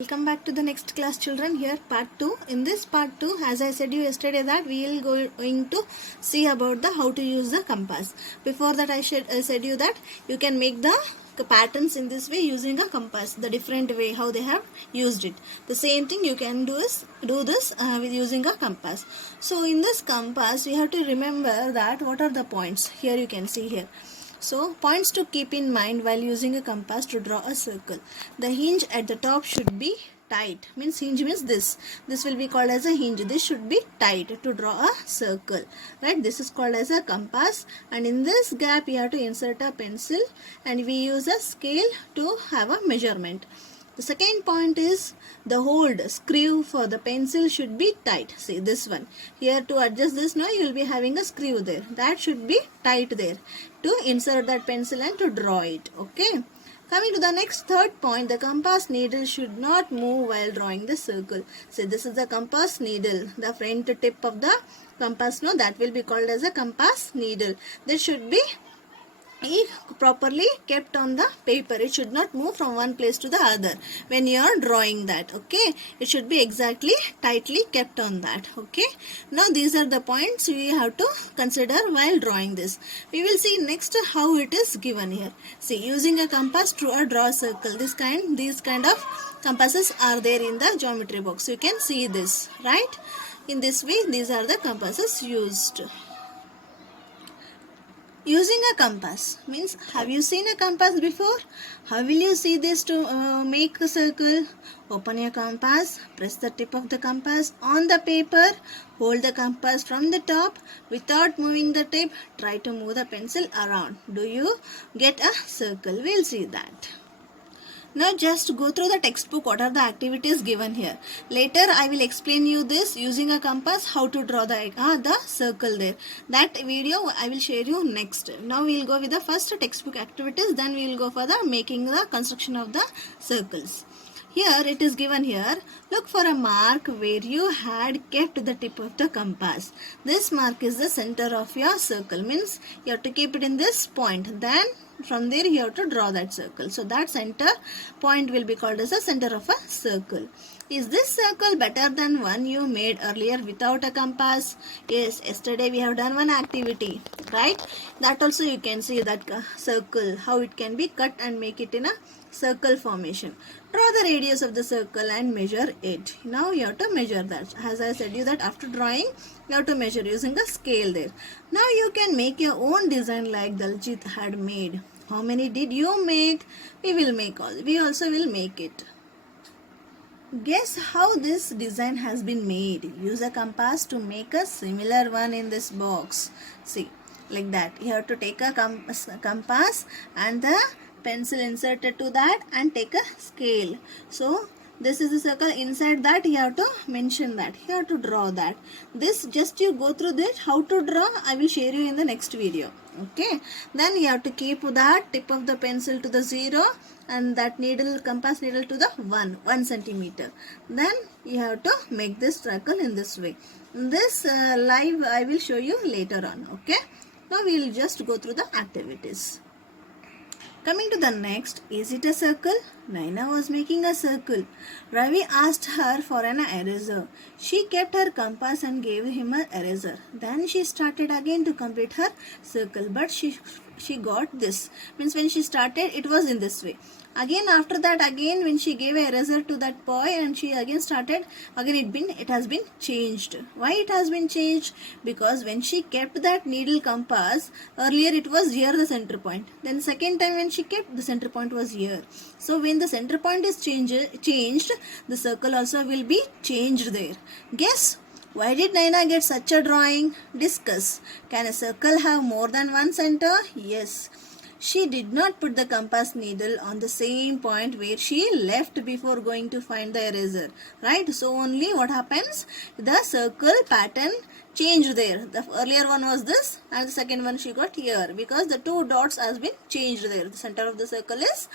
Welcome back to the next class, children. Here part 2. In this part 2, as I said you yesterday, that we will going to see about the how to use the compass. Before that I said you that you can make the patterns in this way using a compass, the different way how they have used it. The same thing you can do this with using a compass. So in this compass we have to remember that what are the points. Here you can see here. So, points to keep in mind while using a compass to draw a circle. The hinge at the top should be tight. Means hinge means this. This will be called as a hinge. This should be tight to draw a circle. Right? This is called as a compass. And in this gap, you have to insert a pencil. And we use a scale to have a measurement. The second point is the hold screw for the pencil should be tight. See this one. Here to adjust this now you will be having a screw there. That should be tight there to insert that pencil and to draw it. Okay. Coming to the next third point, the compass needle should not move while drawing the circle. See this is the compass needle. The front tip of the compass no, that will be called as a compass needle. This should be properly kept on the paper. It should not move from one place to the other when you are drawing that. Okay, it should be exactly tightly kept on that. Okay, now these are the points we have to consider while drawing this. We will see next how it is given here. See, using a compass to draw a circle. These kind of compasses are there in the geometry box. You can see this, right? In this way these are the compasses used. Using a compass means, have you seen a compass before? How will you see this to make a circle? Open your compass, press the tip of the compass on the paper, hold the compass from the top. Without moving the tip, try to move the pencil around. Do you get a circle? We'll see that. Now just go through the textbook, what are the activities given here. Later I will explain you this using a compass how to draw the circle there. That video I will share you next. Now we will go with the first textbook activities, then we will go for the making the construction of the circles. Here it is given here. Look for a mark where you had kept the tip of the compass. This mark is the center of your circle. Means you have to keep it in this point. Then from there you have to draw that circle. So that center point will be called as the center of a circle. Is this circle better than one you made earlier without a compass? Yes, yesterday we have done one activity, right? That also you can see that circle, how it can be cut and make it in a circle formation. Draw the radius of the circle and measure it. Now you have to measure that. As I said you that after drawing, you have to measure using a scale there. Now you can make your own design like Daljit had made. How many did you make? We will make all. We also will make it. Guess how this design has been made. Use a compass to make a similar one in this box. See, like that. You have to take a compass and the pencil inserted to that and take a scale. So this is the circle. Inside that you have to mention that. You have to draw that. This just you go through this. How to draw I will share you in the next video. Okay. Then you have to keep that tip of the pencil to the 0 and that needle, compass needle to the 1 centimeter. Then you have to make this circle in this way. This live I will show you later on. Okay. Now we will just go through the activities. Coming to the next, is it a circle? Naina was making a circle. Ravi asked her for an eraser. She kept her compass and gave him an eraser. Then she started again to complete her circle. But she got this. Means when she started, it was in this way. Again after that, again when she gave an eraser to that boy and she again started, again it has been changed. Why it has been changed? Because when she kept that needle compass, earlier it was here the center point. Then second time when she kept, the center point was here. So when the center point is changed, the circle also will be changed there. Guess, why did Naina get such a drawing? Discuss. Can a circle have more than one center? Yes. She did not put the compass needle on the same point where she left before going to find the eraser. Right? So only what happens? The circle pattern changed there. The earlier one was this and the second one she got here because the two dots has been changed there. The center of the circle is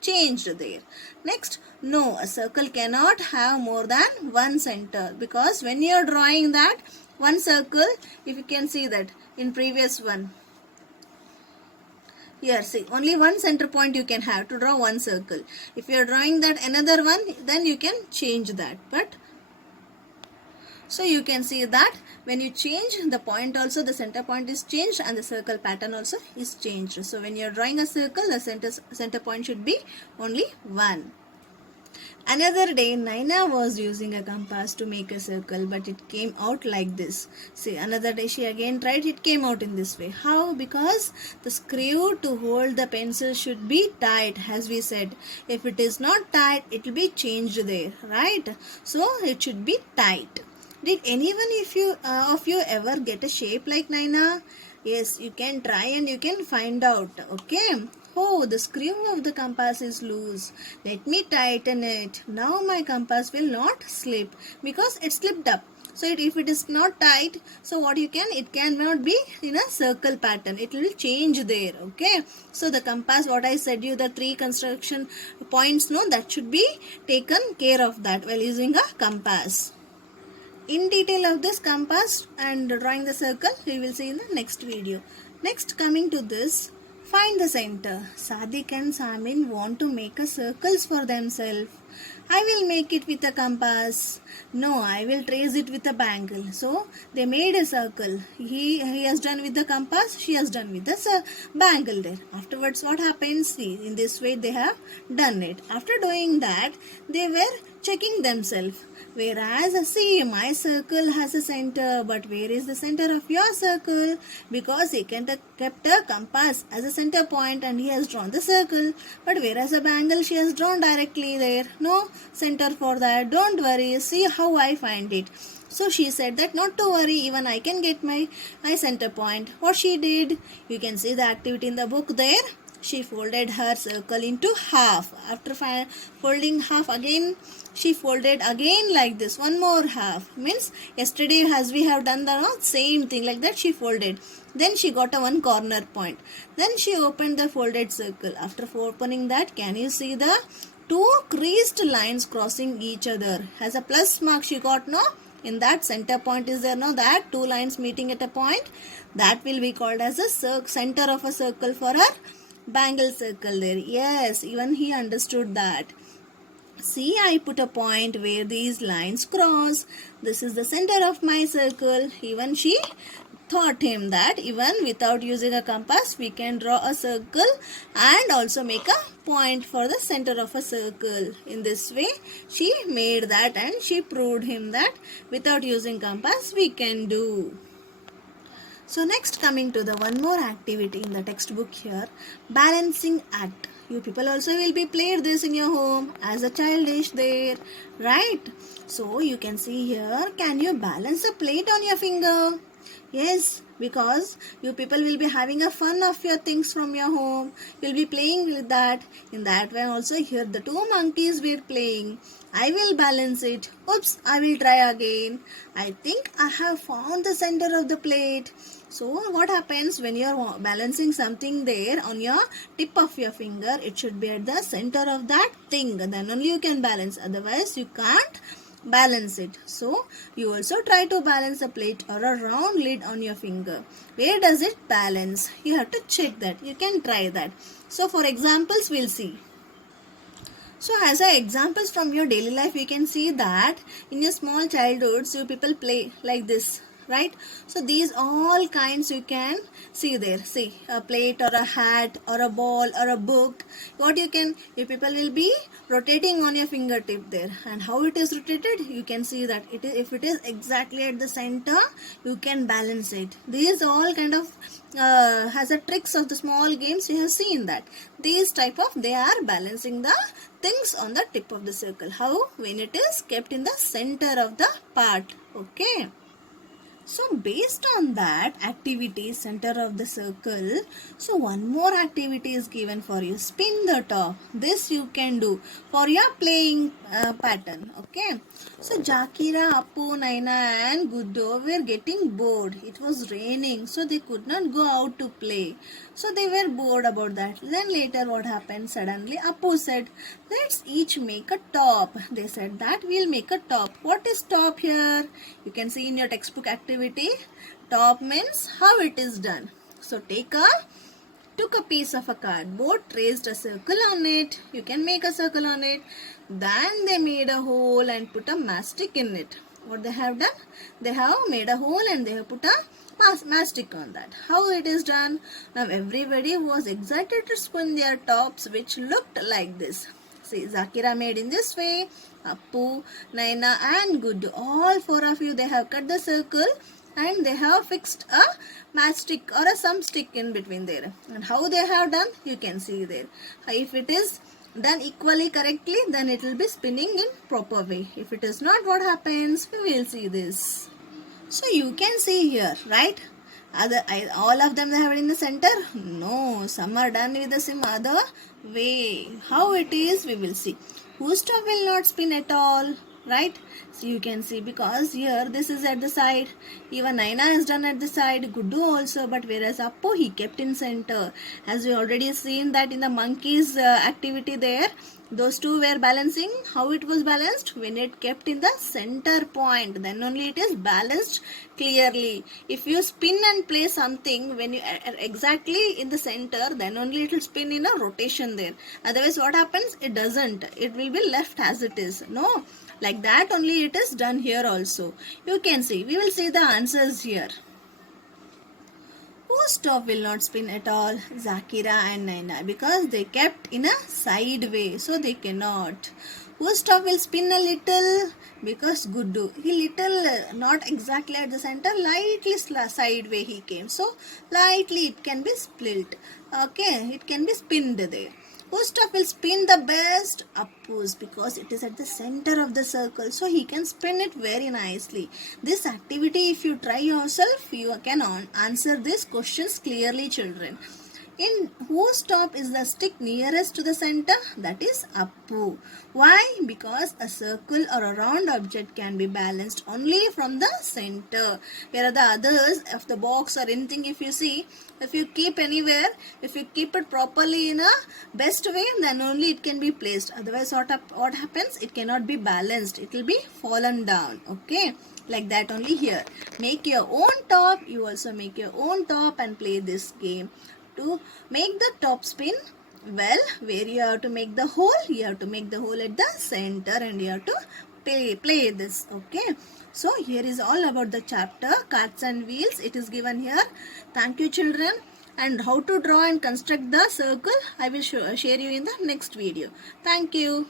changed there. Next, no, a circle cannot have more than one center because when you are drawing that one circle, if you can see that in previous one, Here, see, only one center point you can have to draw one circle. If you are drawing that another one, then you can change that. But so you can see that when you change the point also, the center point is changed and the circle pattern also is changed. So when you are drawing a circle, the center point should be only one. Another day, Naina was using a compass to make a circle, but it came out like this. See, another day she again tried, it came out in this way. How? Because the screw to hold the pencil should be tight, as we said. If it is not tight, it will be changed there, right? So it should be tight. Did anyone of you ever get a shape like Naina? Yes, you can try and you can find out. Okay. Oh, the screw of the compass is loose. Let me tighten it. Now my compass will not slip because it slipped up. So if it is not tight, so what you can, it cannot be in a circle pattern. It will change there. Okay. So the compass, what I said you, the three construction points, no, that should be taken care of that while using a compass. In detail of this compass and drawing the circle, we will see in the next video. Next, coming to this, find the center. Sadik and Samin want to make a circles for themselves. I will make it with a compass. No, I will trace it with a bangle. So they made a circle. He has done with the compass. She has done with the bangle there. Afterwards, what happens? See, in this way they have done it. After doing that, they were checking themselves. Whereas, see, my circle has a center, but where is the center of your circle? Because he kept a compass as a center point and he has drawn the circle. But whereas a bangle, she has drawn directly there. No center for that. Don't worry. See how I find it. So she said that not to worry, even I can get my center point. What she did, you can see the activity in the book there. She folded her circle into half. After folding half again, she folded again like this. One more half. Means yesterday as we have done the same thing like that she folded. Then she got a one corner point. Then she opened the folded circle. After opening that, can you see the two creased lines crossing each other? As a plus mark she got, no? In that center point is there, no? That two lines meeting at a point. That will be called as a center of a circle for her bangle circle there. Yes, even he understood that. See, I put a point where these lines cross. This is the center of my circle. Even she taught him that even without using a compass, we can draw a circle and also make a point for the center of a circle. In this way, she made that and she proved him that without using compass, we can do. So next, coming to the one more activity in the textbook here, balancing act. You people also will be played this in your home as a childish there, right? So you can see here, can you balance a plate on your finger? Yes, because you people will be having a fun of your things from your home. You'll be playing with that. In that way also here the two monkeys were playing. I will balance it. Oops, I will try again. I think I have found the center of the plate. So what happens when you are balancing something there on your tip of your finger? It should be at the center of that thing. Then only you can balance. Otherwise you can't balance it. So you also try to balance a plate or a round lid on your finger. Where does it balance? You have to check that. You can try that. So for examples we'll see. So as a examples from your daily life, you can see that in your small childhoods you people play like this, right? So these all kinds you can see there. See, a plate or a hat or a ball or a book. What you people will be rotating on your fingertip there. And how it is rotated, you can see that if it is exactly at the center, you can balance it. These all kind of has a tricks of the small games you have seen that. These type of, they are balancing the things on the tip of the circle. How? When it is kept in the center of the part. Okay. So based on that activity, center of the circle, so one more activity is given for you. Spin the top. This you can do for your playing pattern. Okay. So Jakira, Appu, Naina and Guddo were getting bored. It was raining, so they could not go out to play. So they were bored about that. Then later what happened? Suddenly Appu said, let's each make a top. They said that we'll make a top. What is top here? You can see in your textbook activity. Top means how it is done. So take a took a piece of a cardboard, traced a circle on it. You can make a circle on it. Then they made a hole and put a mastic in it. What they have done? They have made a hole and they have put a mastic on that. How it is done? Now everybody was excited to spin their tops, which looked like this. See, Zakira made in this way. Appu, Naina and Guddu, all four of you, they have cut the circle and they have fixed a matchstick or a some stick in between there. And how they have done, you can see there. If it is done equally correctly, then it will be spinning in proper way. If it is not, what happens? We will see this. So you can see here, right? All of them they have it in the center? No, some are done with the same other way. How it is, we will see. Whose top will not spin at all, right? So you can see, because here this is at the side. Even Naina is done at the side, Guddu also, but whereas Appu, he kept in center. As we already seen that in the monkeys activity there, those two were balancing. How it was balanced? When it kept in the center point, then only it is balanced clearly. If you spin and play something when you are exactly in the center, then only it will spin in a rotation there. Otherwise what happens? It doesn't. It will be left as it is. No, like that only it is done here also. You can see. We will see the answers here. Whose top will not spin at all? Zakira and Naina, because they kept in a side way, so they cannot. Whose top will spin a little? Because Guddu, he little, not exactly at the center, lightly side way he came, so lightly it can be split. Okay, it can be spinned there. Whose top will spin the best? Appu's, because it is at the center of the circle, so he can spin it very nicely. This activity, if you try yourself, you can answer these questions clearly, children. In whose top is the stick nearest to the center? That is Appu. Why? Because a circle or a round object can be balanced only from the center. Where are the others of the box or anything, if you see, if you keep anywhere, if you keep it properly in a best way, then only it can be placed. Otherwise what happens? It cannot be balanced. It will be fallen down. Okay. Like that only here. Make your own top. You also make your own top and play this game. To make the top spin, well, where you have to make the hole, you have to make the hole at the center and you have to play this. Okay, so here is all about the chapter carts and wheels. It is given here. Thank you, children. And how to draw and construct the circle, I will share you in the next video. Thank you.